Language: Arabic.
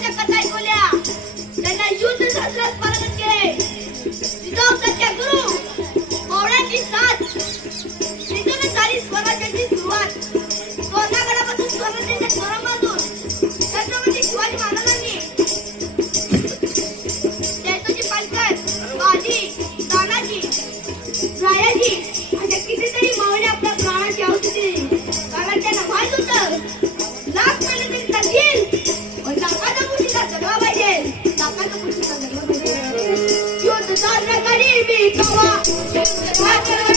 Дядя Кота гулял. ضر قريبي توا.